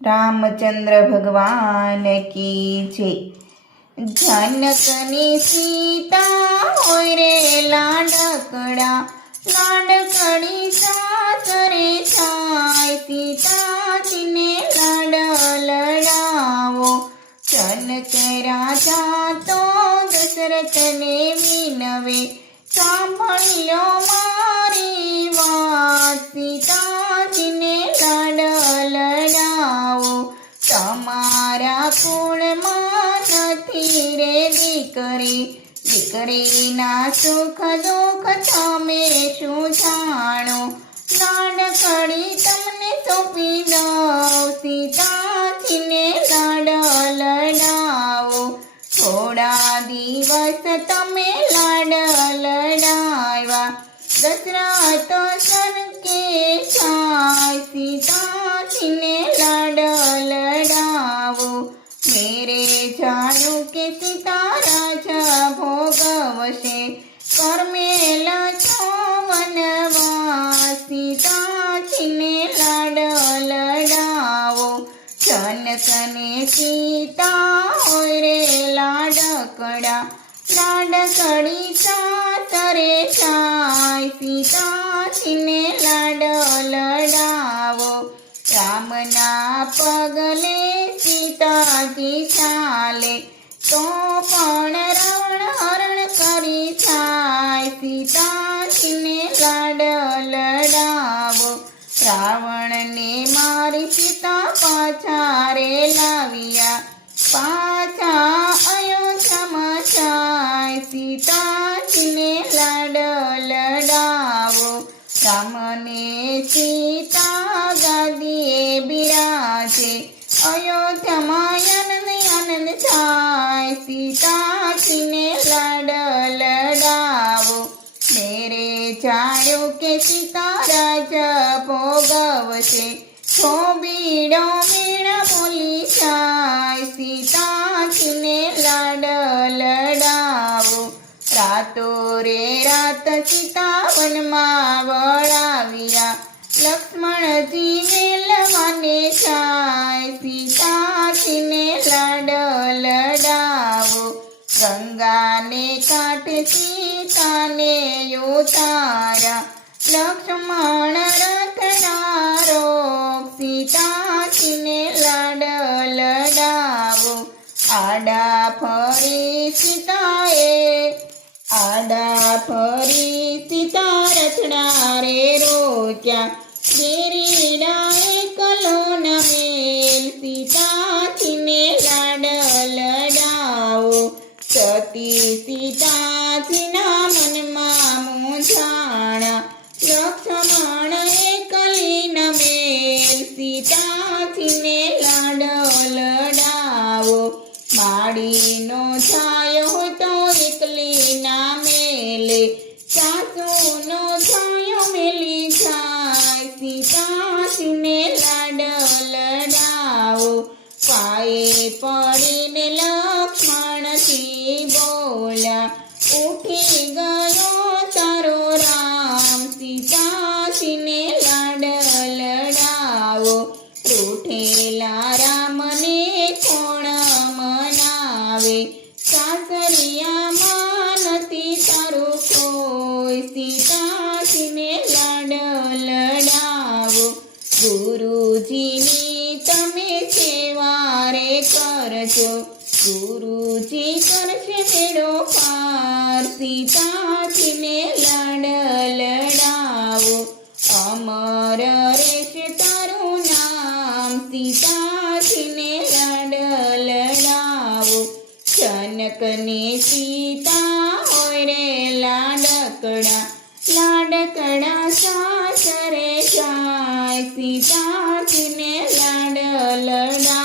रामचंद्र भगवान की जय। जनकनी सीता होय रे लाडकड़ा, लाडकड़ी सासरे थाय, सीताजीने लाड लडावो। जनक राजा तो दशरथने विनवे, सांभळ्यो मारी वात, सीताजीने लाड लडावो। तमारा कुळमां नथी रे दीकरी, दीकरीना सुख दुख तमे शुं जाणो। लाडकड़ी तमने सोंपी दઉં, सीताजीने लाड लडावो। थोड़ा दिवस तमे लाड लडाव्या, दशरथ सरके थाय, सीताजीने लाड लडावो। मेरे जाणु के सीता राजा भोगवशे, कर्मेला छो वनवास, सीताजीने लाड लडावो। जनकने सीता होय रे लाडकड़ा, लाडकड़ी सासरे थाय, सीताजीने लाड लडावो। रामना पगले सीताजी चाले, तो पण रावण हरण करी थाय, सीताजीने लाड लडावो। रावणने मारी सीता पाछा रे लाविया, पाछा अयोध्यामां थाय, सीताजीने लाड लडावो। रामने सीता गादीए बिराजे, अयोध्यामां आनंद आनंद थाय, सीताजीने लाड लडावो। मेरे जायो के सीता राजा भोगवशे, छोबीडो मीणा बोली थाय, सीताजीने लाड लडावो। रातो रे रात सीता वनमां वळाव्या, लक्ष्मणजी मेलवाने थाय, सीताजीने लाड लडावो। गंगाने कांठे सीताने उतार्या, लक्ष्मण रथनारो, सीताजीने लाड लडावो। आडा फरी सीता रथना रे रोक्या, गिरीडा एकलो न मेल, सीताजीने लाड लडावो। सती सीताजीना मनमा मूंझाणा, लक्ष्मण एकली न मेल, सीताजीने लाड लडावो। माळीनो छायो तो एकली ना मेले, सासूनो छायो मेली थाय, सीताजीने लाड लडावो। पाये पड़ीने लक्ष्मणजी बोल्या, उठी गयो तारो राम, सीताजीने लाड लडावो। रूठेला रामने कोण मनावे, सासरियामां नथी तारो कोय, सीताजीने लाड लडावो। गुरुजीनी तमे सेवा रे करजो, गुरुजी करशे बेड़ो पार, सीताजीने लाड लडावो। अमर रहेशे तारू नाम, सीताजीने लाड लडावो। जनकने सीता होय रे लाडकड़ा, लाडकड़ा सासरे थाय, सीताजीने लाड लडावो।